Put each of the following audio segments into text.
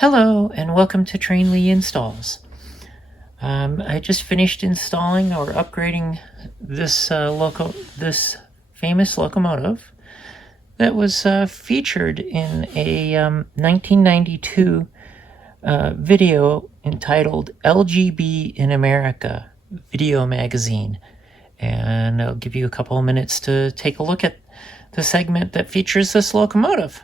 Hello and welcome to Train Lee Installs. I just finished installing or upgrading this famous locomotive that was featured in a 1992 video entitled LGB in America video magazine. And I'll give you a couple of minutes to take a look at the segment that features this locomotive.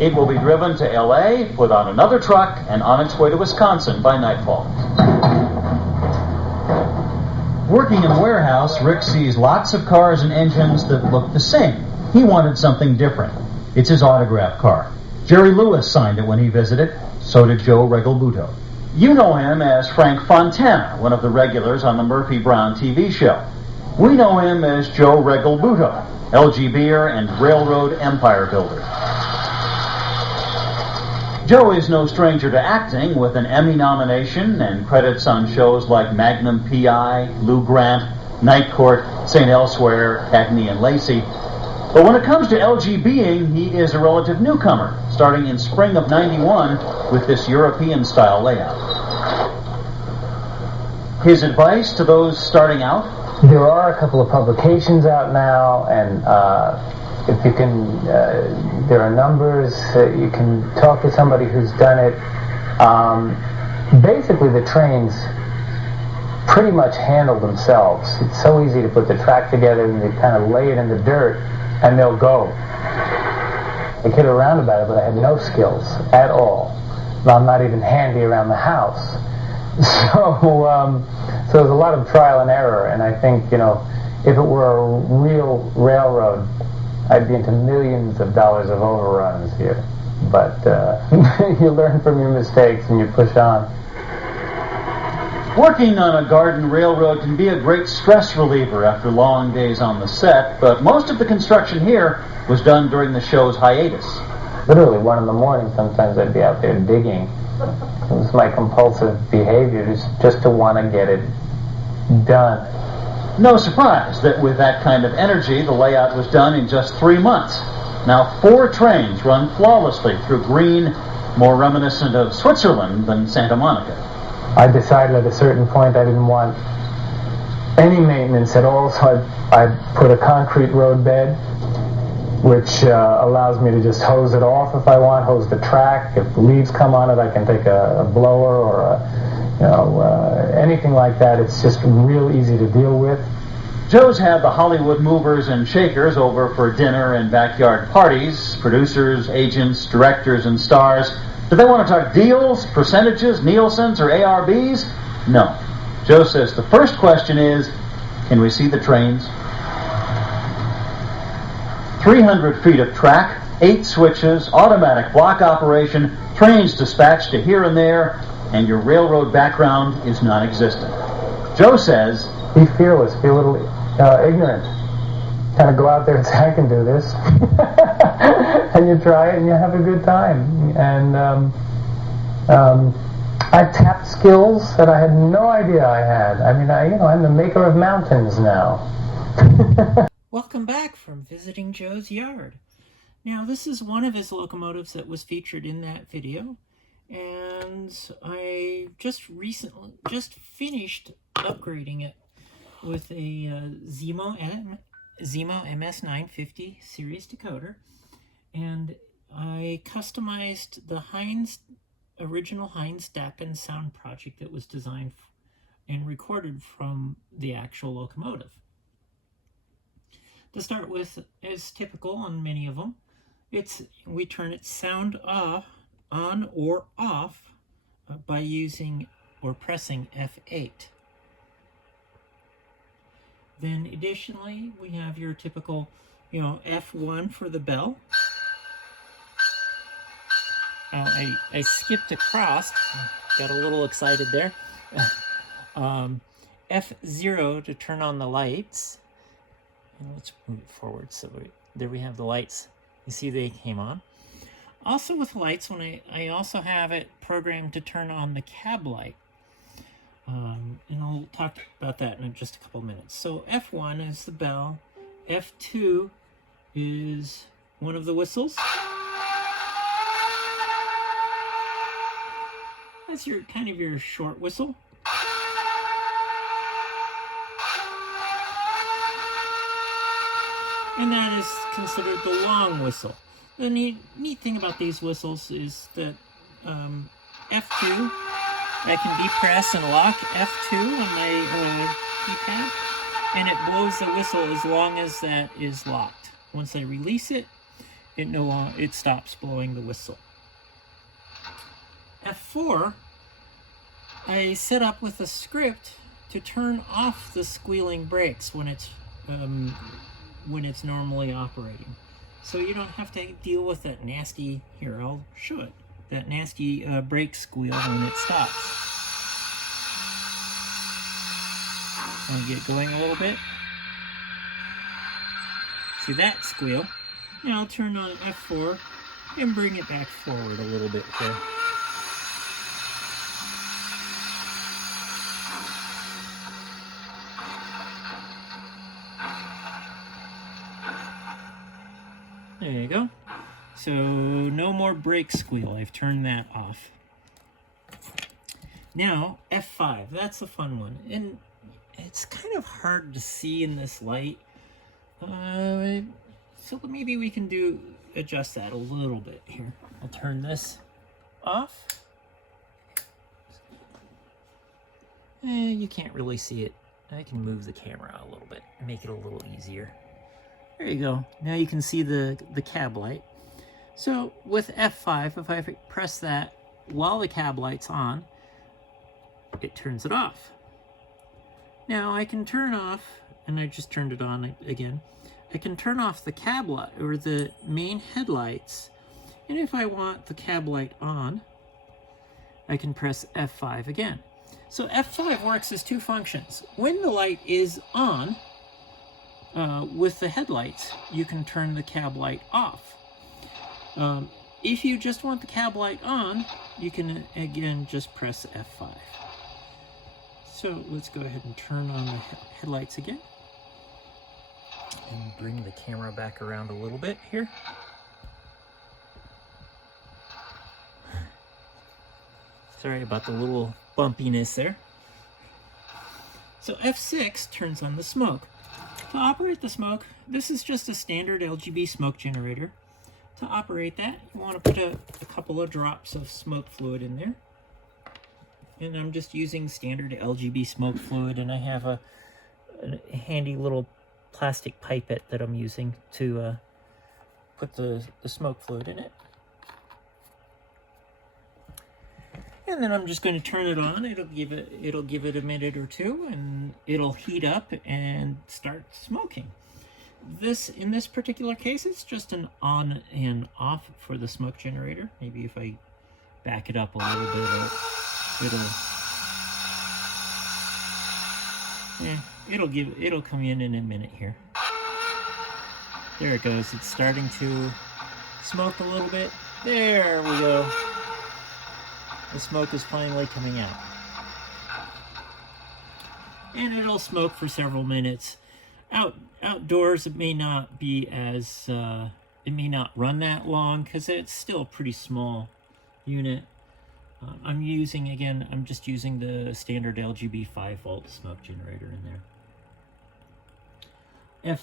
It will be driven to L.A., put on another truck, and on its way to Wisconsin by nightfall. Working in a warehouse, Rick sees lots of cars and engines that look the same. He wanted something different. It's his autograph car. Jerry Lewis signed it when he visited. So did Joe Regalbuto. You know him as Frank Fontana, one of the regulars on the Murphy Brown TV show. We know him as Joe Regalbuto, LGBer and railroad empire builder. Joe is no stranger to acting, with an Emmy nomination and credits on shows like Magnum P.I., Lou Grant, Night Court, St. Elsewhere, Cagney and Lacey. But when it comes to LGBing, he is a relative newcomer, starting in spring of '91 with this European-style layout. His advice to those starting out? There are a couple of publications out now, and if you can, there are numbers. You can talk to somebody who's done it. Basically, the trains pretty much handle themselves. It's so easy to put the track together, and you kind of lay it in the dirt, and they'll go. I kid around about it, but I had no skills at all. I'm not even handy around the house. So there's a lot of trial and error, and I think, if it were a real railroad, I'd be into millions of dollars of overruns here. But you learn from your mistakes and you push on. Working on a garden railroad can be a great stress reliever after long days on the set, but most of the construction here was done during the show's hiatus. Literally 1 in the morning, sometimes I'd be out there digging. It was my compulsive behavior just to want to get it done. No surprise that with that kind of energy, the layout was done in just 3 months. Now 4 trains run flawlessly through green, more reminiscent of Switzerland than Santa Monica. I decided at a certain point I didn't want any maintenance at all, so I put a concrete road bed, which allows me to just hose it off if I want, hose the track. If leaves come on it, I can take a blower or anything like that. It's just real easy to deal with. Joe's had the Hollywood movers and shakers over for dinner and backyard parties, producers, agents, directors, and stars. Do they want to talk deals, percentages, Nielsen's, or ARBs? No. Joe says the first question is, can we see the trains? 300 feet of track, 8 switches, automatic block operation, trains dispatched to here and there, and your railroad background is non-existent. Joe says, be fearless, be a little ignorant. Kind of go out there and say, I can do this. And you try it and you have a good time. And I tapped skills that I had no idea I had. I mean, I'm the maker of mountains now. Welcome back from visiting Joe's yard. Now, this is one of his locomotives that was featured in that video. And I just finished upgrading it with a Zimo MS950 series decoder, and I customized the original Heinz Dappen sound project that was designed and recorded from the actual locomotive. To start with, as typical on many of them, we turn its sound on or off by using or pressing F8. Then additionally, we have your typical, F1 for the bell. I skipped across, got a little excited there. F0 to turn on the lights. And let's move it forward. So there we have the lights. You see they came on. Also with lights, I also have it programmed to turn on the cab light. And I'll talk about that in just a couple minutes. So F1 is the bell. F2 is one of the whistles. That's your kind of your short whistle. And that is considered the long whistle. The neat thing about these whistles is that F2, I can depress and lock F2 on my keypad, and it blows the whistle as long as that is locked. Once I release it, it stops blowing the whistle. F4, I set up with a script to turn off the squealing brakes when it's normally operating. So you don't have to deal with that nasty, here I'll show it, that nasty brake squeal when it stops. I'll get going a little bit. See that squeal? Now I'll turn on F4 and bring it back forward a little bit here. There you go. So no more brake squeal. I've turned that off. Now F5. That's the fun one, and it's kind of hard to see in this light. So maybe we can adjust that a little bit here. I'll turn this off. You can't really see it. I can move the camera a little bit and make it a little easier. There you go. Now you can see the cab light. So with F5, if I press that while the cab light's on, it turns it off. Now I can turn off, and I just turned it on again. I can turn off the cab light or the main headlights, and if I want the cab light on, I can press F5 again. So F5 works as two functions. When the light is on, with the headlights, you can turn the cab light off. If you just want the cab light on, you can again just press F5. So let's go ahead and turn on the headlights again. And bring the camera back around a little bit here. Sorry about the little bumpiness there. So F6 turns on the smoke. To operate the smoke, this is just a standard LGB smoke generator. To operate that, you want to put a couple of drops of smoke fluid in there. And I'm just using standard LGB smoke fluid, and I have a handy little plastic pipette that I'm using to put the smoke fluid in it. And then I'm just going to turn it on. It'll give it a minute or two, and it'll heat up and start smoking. In this particular case, it's just an on and off for the smoke generator. Maybe if I back it up a little bit, it'll come in a minute here. There it goes. It's starting to smoke a little bit. There we go. The smoke is finally coming out. And it'll smoke for several minutes. Outdoors, it may not be as, it may not run that long because it's still a pretty small unit. I'm just using the standard LGB 5-volt smoke generator in there.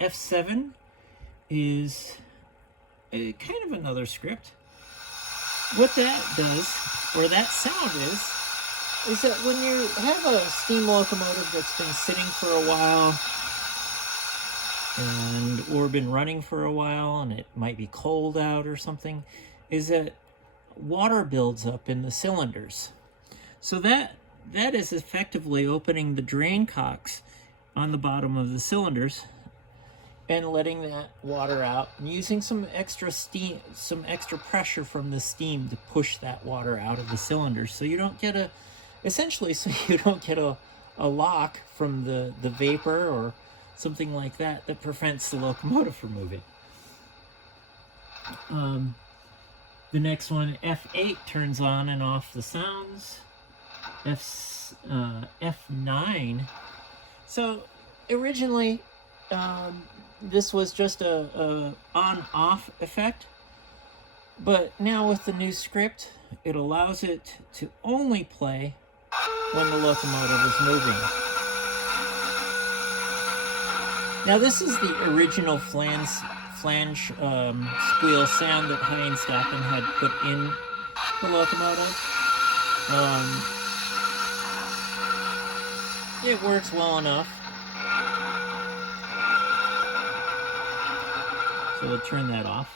F7 is kind of another script. What that does, or that sound is that when you have a steam locomotive that's been sitting for a while or been running for a while, and it might be cold out or something, is that water builds up in the cylinders. So that is effectively opening the drain cocks on the bottom of the cylinders and letting that water out and using some extra steam, some extra pressure from the steam to push that water out of the cylinders. So you don't get a lock from the vapor or something like that prevents the locomotive from moving. The next one, F8, turns on and off the sounds. F9. So originally, this was just a on-off effect, but now with the new script, it allows it to only play when the locomotive is moving. Now this is the original flange squeal sound that Heinz-Stockham had put in the locomotive. It works well enough. So we'll turn that off.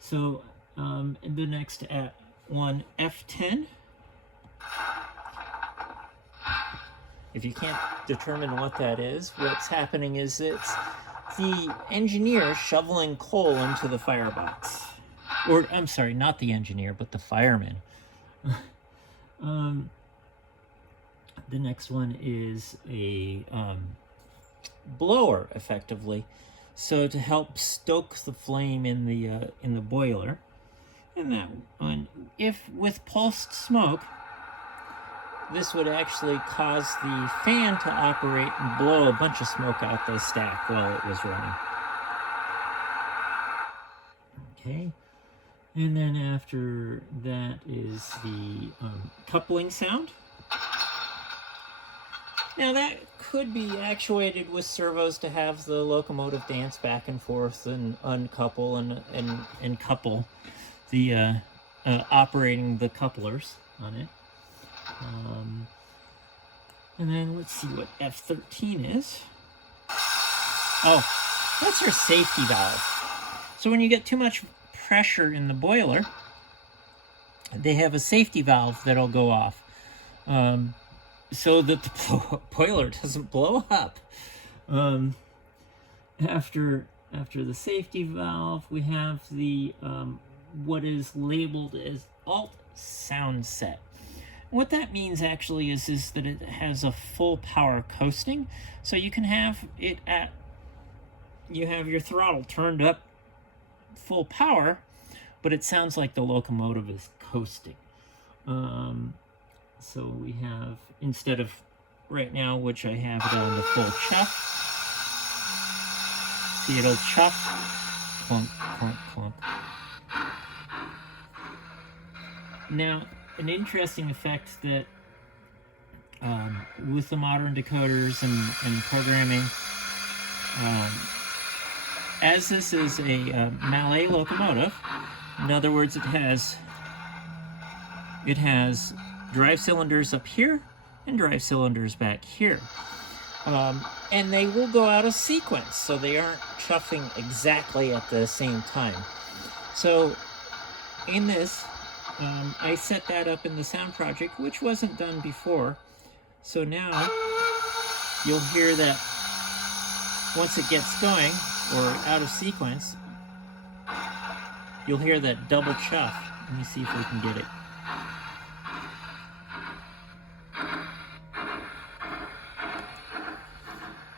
So the next one, F10. If you can't determine what that is, what's happening is it's the engineer shoveling coal into the firebox. Or, I'm sorry, not the engineer, but the fireman. The next one is a blower, effectively. So to help stoke the flame in the boiler. And that one, if with pulsed smoke, this would actually cause the fan to operate and blow a bunch of smoke out the stack while it was running. Okay, and then after that is the coupling sound. Now that could be actuated with servos to have the locomotive dance back and forth and uncouple and couple the operating the couplers on it. And then let's see what F13 is. Oh, that's your safety valve. So when you get too much pressure in the boiler, they have a safety valve that'll go off so that the boiler doesn't blow up. After the safety valve, we have the what is labeled as alt sound set. What that means actually is that it has a full power coasting, so you can have it you have your throttle turned up full power, but it sounds like the locomotive is coasting. So we have, instead of right now, which I have it on the full chuff, see, it'll chuff, clunk, clunk, clunk. Now, an interesting effect that with the modern decoders and programming, as this is a Mallet locomotive, in other words, it has drive cylinders up here and drive cylinders back here, and they will go out of sequence, so they aren't chuffing exactly at the same time. So in this, I set that up in the sound project, which wasn't done before. So now you'll hear that once it gets going or out of sequence, you'll hear that double chuff. Let me see if we can get it.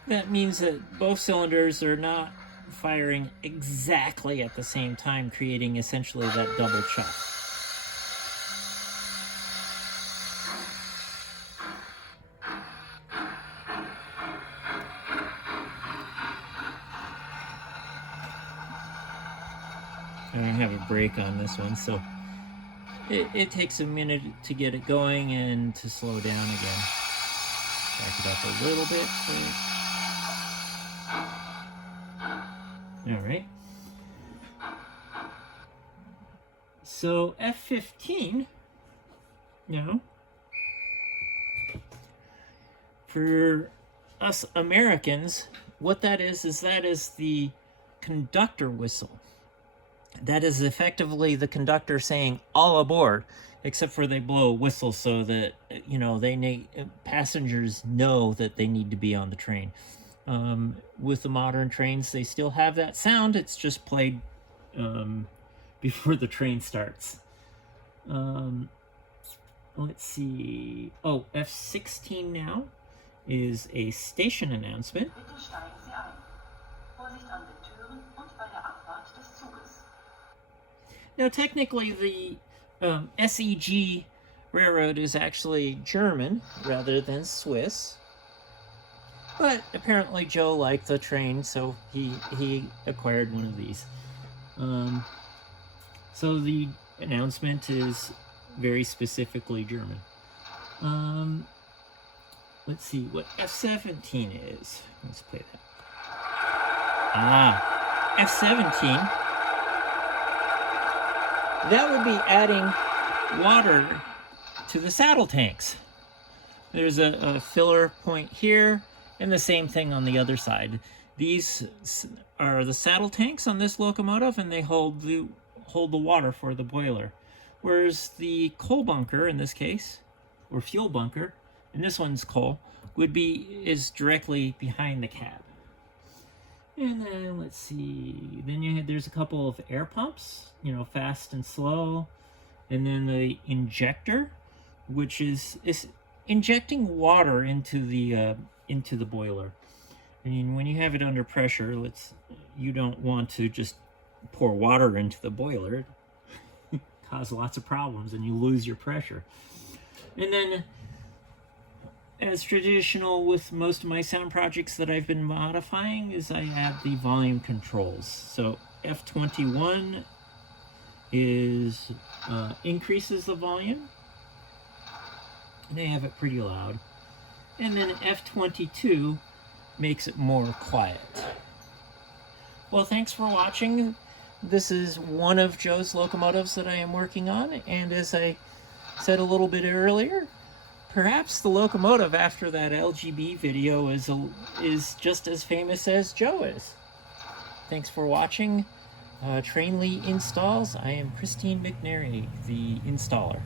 That means that both cylinders are not firing exactly at the same time, creating essentially that double chuff. I don't have a break on this one, so it takes a minute to get it going and to slow down again. Back it up a little bit. All right. So F15 now, for us Americans, what that is the conductor whistle. That is effectively the conductor saying all aboard, except for they blow a whistle so that, you know, passengers know that they need to be on the train. With the modern trains, they still have that sound. It's just played before the train starts. Let's see. Oh, F16 now is a station announcement. Now, technically, the SEG railroad is actually German rather than Swiss. But apparently Joe liked the train, so he acquired one of these. So the announcement is very specifically German. Let's see what F17 is. Let's play that. F17. That would be adding water to the saddle tanks. There's a filler point here, and the same thing on the other side. These are the saddle tanks on this locomotive, and they hold the water for the boiler. Whereas the coal bunker, in this case, or fuel bunker, and this one's coal, is directly behind the cab. And then let's see. Then there's a couple of air pumps, fast and slow, and then the injector, which is injecting water into the boiler. I mean, when you have it under pressure, you don't want to just pour water into the boiler. It cause lots of problems, and you lose your pressure. And then, as traditional with most of my sound projects that I've been modifying, is I add the volume controls. So F21 increases the volume, and I have it pretty loud. And then F22 makes it more quiet. Well, thanks for watching. This is one of Joe's locomotives that I am working on, and as I said a little bit earlier, perhaps the locomotive after that LGB video is just as famous as Joe is. Thanks for watching. Trainly Installs. I am Christine McNary, the installer.